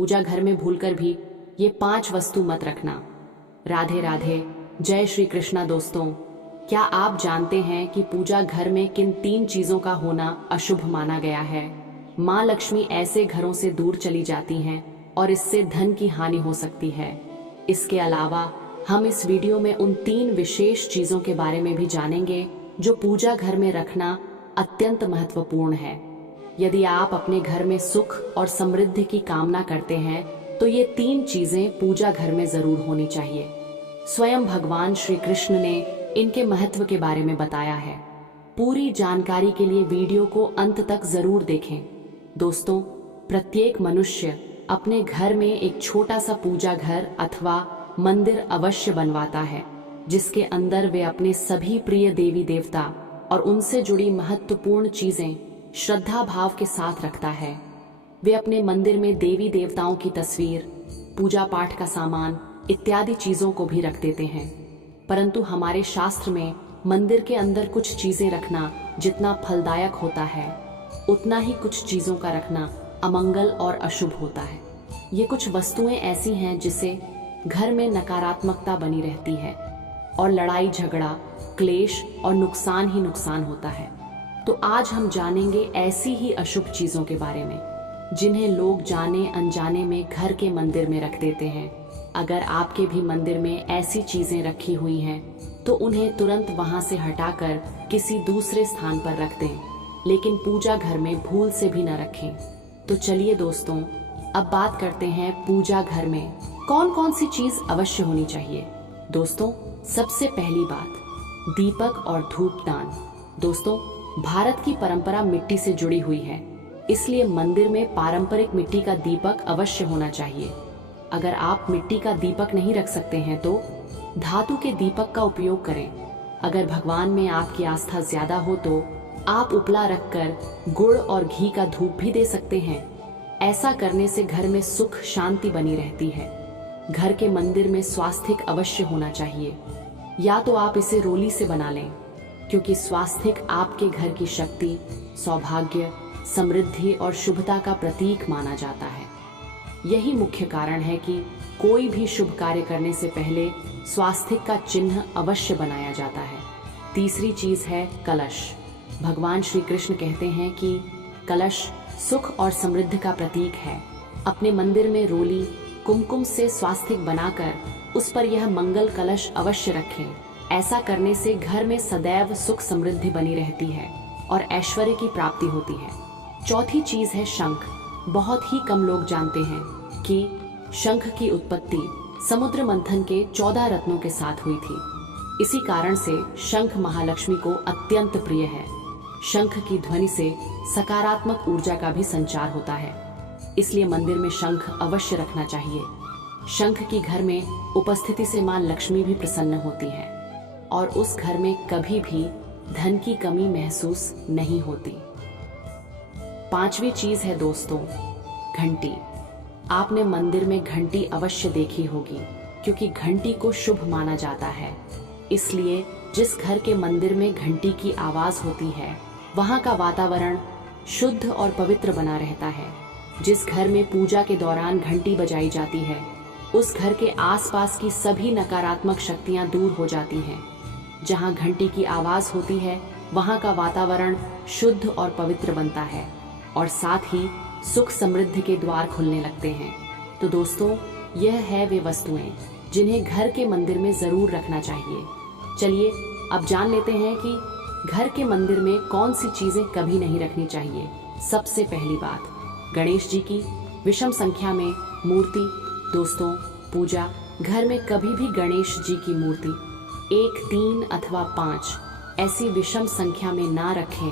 पूजा घर में भूलकर भी ये 5 वस्तु मत रखना। राधे राधे, जय श्री कृष्णा। दोस्तों, क्या आप जानते हैं कि पूजा घर में किन 3 चीजों का होना अशुभ माना गया है? माँ लक्ष्मी ऐसे घरों से दूर चली जाती हैं और इससे धन की हानि हो सकती है। इसके अलावा हम इस वीडियो में उन 3 विशेष चीजों के बारे में भी जानेंगे जो पूजा घर में रखना अत्यंत महत्वपूर्ण है। यदि आप अपने घर में सुख और समृद्धि की कामना करते हैं तो ये 3 चीजें पूजा घर में जरूर होनी चाहिए। स्वयं भगवान श्री कृष्ण ने इनके महत्व के बारे में बताया है। पूरी जानकारी के लिए वीडियो को अंत तक जरूर देखें। दोस्तों, प्रत्येक मनुष्य अपने घर में एक छोटा सा पूजा घर अथवा मंदिर अवश्य बनवाता है, जिसके अंदर वे अपने सभी प्रिय देवी देवता और उनसे जुड़ी महत्वपूर्ण चीजें श्रद्धा भाव के साथ रखता है। वे अपने मंदिर में देवी देवताओं की तस्वीर, पूजा पाठ का सामान इत्यादि चीजों को भी रख देते हैं। परंतु हमारे शास्त्र में मंदिर के अंदर कुछ चीजें रखना जितना फलदायक होता है, उतना ही कुछ चीजों का रखना अमंगल और अशुभ होता है। ये कुछ वस्तुएं ऐसी हैं जिसे घर में नकारात्मकता बनी रहती है और लड़ाई झगड़ा, क्लेश और नुकसान ही नुकसान होता है। तो आज हम जानेंगे ऐसी ही अशुभ चीजों के बारे में जिन्हें लोग जाने अनजाने में घर के मंदिर में रख देते हैं। अगर आपके भी मंदिर में ऐसी चीजें रखी हुई हैं तो उन्हें तुरंत वहां से हटाकर किसी दूसरे स्थान पर रख दें, लेकिन पूजा घर में भूल से भी न रखें। तो चलिए दोस्तों, अब बात करते हैं पूजा घर में कौन कौन सी चीज अवश्य होनी चाहिए। दोस्तों, सबसे पहली बात, दीपक और धूपदान। दोस्तों, भारत की परंपरा मिट्टी से जुड़ी हुई है, इसलिए मंदिर में पारंपरिक मिट्टी का दीपक अवश्य होना चाहिए। अगर आप मिट्टी का दीपक नहीं रख सकते हैं तो धातु के दीपक का उपयोग करें। अगर भगवान में आपकी आस्था ज्यादा हो तो आप उपला रखकर गुड़ और घी का धूप भी दे सकते हैं। ऐसा करने से घर में सुख शांति बनी रहती है। घर के मंदिर में स्वास्तिक अवश्य होना चाहिए, या तो आप इसे रोली से बना लें, क्योंकि स्वास्तिक आपके घर की शक्ति, सौभाग्य, समृद्धि और शुभता का प्रतीक माना जाता है। यही मुख्य कारण है कि कोई भी शुभ कार्य करने से पहले स्वास्तिक का चिन्ह अवश्य बनाया जाता है। तीसरी चीज है कलश। भगवान श्री कृष्ण कहते हैं कि कलश सुख और समृद्धि का प्रतीक है। अपने मंदिर में रोली, कुमकुम से स्वास्तिक बनाकर उस पर यह मंगल कलश अवश्य रखें। ऐसा करने से घर में सदैव सुख समृद्धि बनी रहती है और ऐश्वर्य की प्राप्ति होती है। चौथी चीज है शंख। बहुत ही कम लोग जानते हैं कि शंख की उत्पत्ति समुद्र मंथन के 14 रत्नों के साथ हुई थी। इसी कारण से शंख महालक्ष्मी को अत्यंत प्रिय है। शंख की ध्वनि से सकारात्मक ऊर्जा का भी संचार होता है, इसलिए मंदिर में शंख अवश्य रखना चाहिए। शंख की घर में उपस्थिति से मां लक्ष्मी भी प्रसन्न होती है और उस घर में कभी भी धन की कमी महसूस नहीं होती। पांचवी चीज है दोस्तों, घंटी। आपने मंदिर में घंटी अवश्य देखी होगी, क्योंकि घंटी को शुभ माना जाता है। इसलिए जिस घर के मंदिर में घंटी की आवाज होती है, वहां का वातावरण शुद्ध और पवित्र बना रहता है। जिस घर में पूजा के दौरान घंटी बजाई जाती है, उस घर के आसपास की सभी नकारात्मक शक्तियां दूर हो जाती हैं। जहां घंटी की आवाज होती है, वहां का वातावरण शुद्ध और पवित्र बनता है और साथ ही सुख समृद्धि के द्वार खुलने लगते हैं। तो दोस्तों, यह है वे वस्तुएं जिन्हें घर के मंदिर में जरूर रखना चाहिए। चलिए अब जान लेते हैं कि घर के मंदिर में कौन सी चीजें कभी नहीं रखनी चाहिए। सबसे पहली बात, गणेश जी की विषम संख्या में मूर्ति। दोस्तों, पूजा घर में कभी भी गणेश जी की मूर्ति 1, 3 अथवा 5 ऐसी विषम संख्या में ना रखें।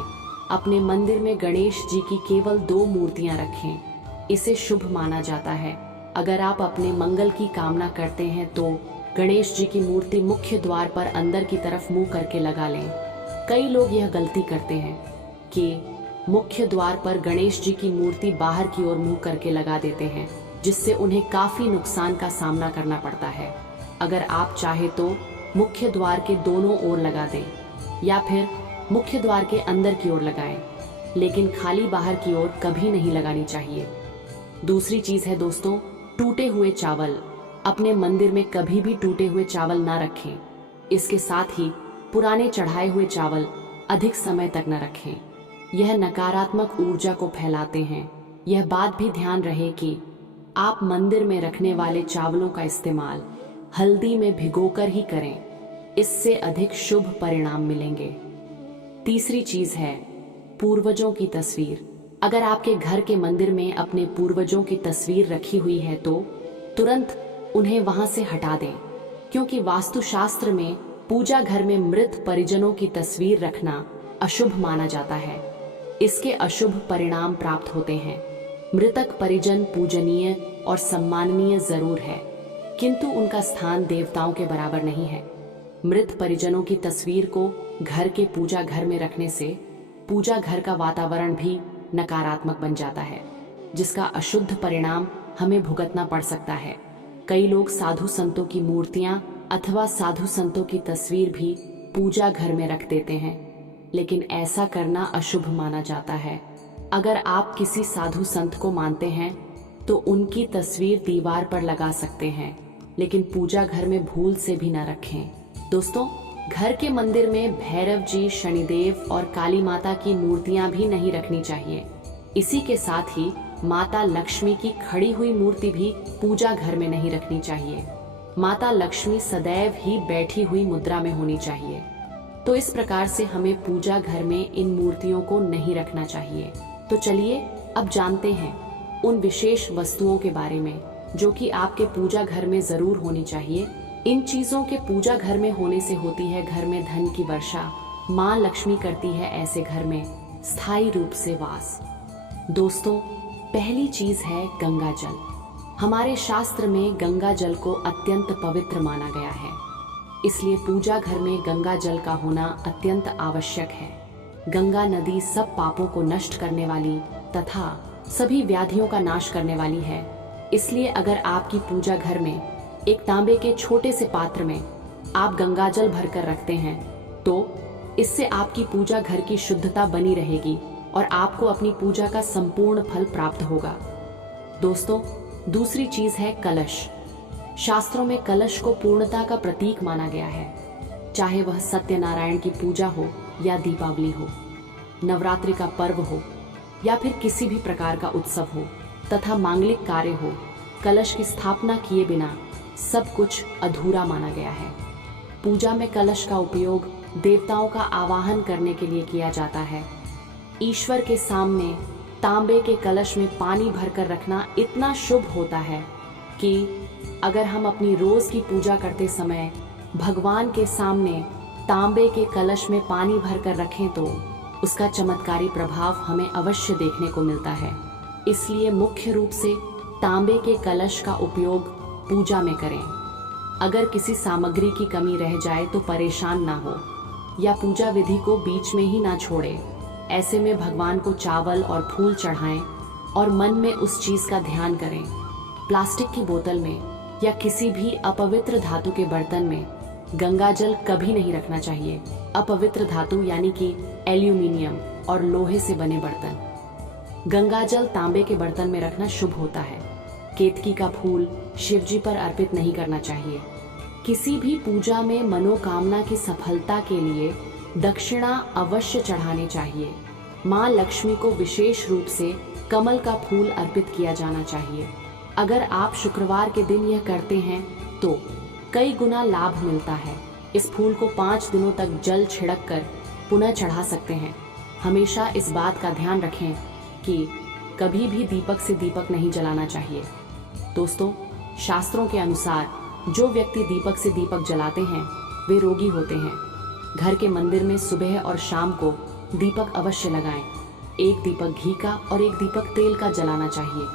अपने मंदिर में गणेश जी की केवल 2 मूर्तियां रखें। इसे शुभ माना जाता है। अगर आप अपने मंगल की कामना करते हैं तो गणेश जी की मूर्ति मुख्य द्वार पर अंदर की तरफ मुंह करके लगा लें। कई लोग यह गलती करते हैं कि मुख्य द्वार पर गणेश जी की मूर्ति बाहर की ओर मुंह करके लगा देते हैं, जिससे उन्हें काफी नुकसान का सामना करना पड़ता है। अगर आप चाहे तो मुख्य द्वार के दोनों ओर लगा दें या फिर मुख्य द्वार के अंदर की ओर लगाएं, लेकिन खाली बाहर की ओर कभी नहीं लगानी चाहिए। दूसरी चीज है दोस्तों, टूटे हुए चावल। अपने मंदिर में कभी भी टूटे हुए चावल ना रखें। इसके साथ ही पुराने चढ़ाए हुए चावल अधिक समय तक न रखें। यह नकारात्मक ऊर्जा को फैलाते हैं। यह बात भी ध्यान रहे कि आप मंदिर में रखने वाले चावलों का इस्तेमाल हल्दी में भिगोकर ही करें। इससे अधिक शुभ परिणाम मिलेंगे। तीसरी चीज है पूर्वजों की तस्वीर। अगर आपके घर के मंदिर में अपने पूर्वजों की तस्वीर रखी हुई है तो तुरंत उन्हें वहां से हटा दें, क्योंकि वास्तुशास्त्र में पूजा घर में मृत परिजनों की तस्वीर रखना अशुभ माना जाता है। इसके अशुभ परिणाम प्राप्त होते हैं। मृतक परिजन पूजनीय और सम्माननीय जरूर है, किंतु उनका स्थान देवताओं के बराबर नहीं है। मृत परिजनों की तस्वीर को घर के पूजा घर में रखने से पूजा घर का वातावरण भी नकारात्मक बन जाता है, जिसका अशुद्ध परिणाम हमें भुगतना पड़ सकता है। कई लोग साधु संतों की मूर्तियां अथवा साधु संतों की तस्वीर भी पूजा घर में रख देते हैं, लेकिन ऐसा करना अशुभ माना जाता है। अगर आप किसी साधु संत को मानते हैं तो उनकी तस्वीर दीवार पर लगा सकते हैं, लेकिन पूजा घर में भूल से भी न रखें। दोस्तों, घर के मंदिर में भैरव जी, शनिदेव और काली माता की मूर्तियां भी नहीं रखनी चाहिए। इसी के साथ ही माता लक्ष्मी की खड़ी हुई मूर्ति भी पूजा घर में नहीं रखनी चाहिए। माता लक्ष्मी सदैव ही बैठी हुई मुद्रा में होनी चाहिए। तो इस प्रकार से हमें पूजा घर में इन मूर्तियों को नहीं रखना चाहिए। तो चलिए अब जानते हैं उन विशेष वस्तुओं के बारे में जो कि आपके पूजा घर में जरूर होनी चाहिए। इन चीजों के पूजा घर में होने से होती है घर में धन की वर्षा। माँ लक्ष्मी करती है ऐसे घर में स्थायी रूप से वास। दोस्तों, पहली चीज है गंगा जल। हमारे शास्त्र में गंगा जल को अत्यंत पवित्र माना गया है, इसलिए पूजा घर में गंगा जल का होना अत्यंत आवश्यक है। गंगा नदी सब पापों को नष्ट करने वाली तथा सभी व्याधियों का नाश करने वाली है। इसलिए अगर आपकी पूजा घर में एक तांबे के छोटे से पात्र में आप गंगा जल भरकर रखते हैं तो इससे आपकी पूजा घर की शुद्धता बनी रहेगी और आपको अपनी पूजा का संपूर्ण फल प्राप्त होगा। दोस्तों, दूसरी चीज है कलश। शास्त्रों में कलश को पूर्णता का प्रतीक माना गया है, चाहे वह सत्यनारायण की पूजा हो या दीपावली हो, नवरात्रि का पर्व हो या फिर किसी भी प्रकार का उत्सव हो तथा मांगलिक कार्य हो। कलश की स्थापना किए बिना सब कुछ अधूरा माना गया है। पूजा में कलश का उपयोग देवताओं का आवाहन करने के लिए किया जाता है। ईश्वर के सामने तांबे के कलश में पानी भरकर रखना इतना शुभ होता है कि अगर हम अपनी रोज की पूजा करते समय भगवान के सामने तांबे के कलश में पानी भरकर रखें तो उसका चमत्कारी प्रभाव हमें अवश्य देखने को मिलता है। इसलिए मुख्य रूप से तांबे के कलश का उपयोग पूजा में करें। अगर किसी सामग्री की कमी रह जाए तो परेशान ना हो या पूजा विधि को बीच में ही ना छोड़े। ऐसे में भगवान को चावल और फूल चढ़ाएं और मन में उस चीज का ध्यान करें। प्लास्टिक की बोतल में या किसी भी अपवित्र धातु के बर्तन में गंगा जल कभी नहीं रखना चाहिए। अपवित्र धातु यानी कि एल्यूमिनियम और लोहे से बने बर्तन। गंगा जल तांबे के बर्तन में रखना शुभ होता है। केतकी का फूल शिवजी पर अर्पित नहीं करना चाहिए। किसी भी पूजा में मनोकामना की सफलता के लिए दक्षिणा अवश्य चढ़ानी चाहिए। माँ लक्ष्मी को विशेष रूप से कमल का फूल अर्पित किया जाना चाहिए। अगर आप शुक्रवार के दिन यह करते हैं तो कई गुना लाभ मिलता है। इस फूल को 5 दिनों तक जल छिड़क कर पुनः चढ़ा सकते हैं। हमेशा इस बात का ध्यान रखें कि कभी भी दीपक से दीपक नहीं जलाना चाहिए। दोस्तों, शास्त्रों के अनुसार जो व्यक्ति दीपक से दीपक जलाते हैं वे रोगी होते हैं। घर के मंदिर में सुबह और शाम को दीपक अवश्य लगाएं। एक दीपक घी का और एक दीपक तेल का जलाना चाहिए।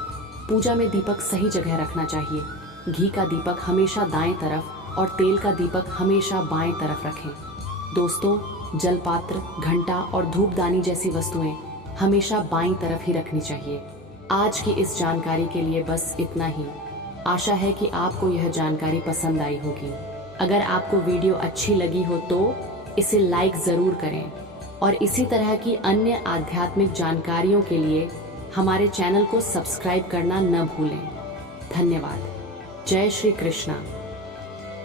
पूजा में दीपक सही जगह रखना चाहिए। घी का दीपक हमेशा दाएं तरफ और तेल का दीपक हमेशा बाएं तरफ रखें। दोस्तों, जलपात्र, घंटा और धूपदानी जैसी वस्तुएं हमेशा बाईं तरफ ही रखनी चाहिए। आज की इस जानकारी के लिए बस इतना ही। आशा है कि आपको यह जानकारी पसंद आई होगी। अगर आपको वीडियो अच्छी लगी हो तो इसे लाइक जरूर करें और इसी तरह की अन्य आध्यात्मिक जानकारियों के लिए हमारे चैनल को सब्सक्राइब करना न भूलें। धन्यवाद। जय श्री कृष्णा।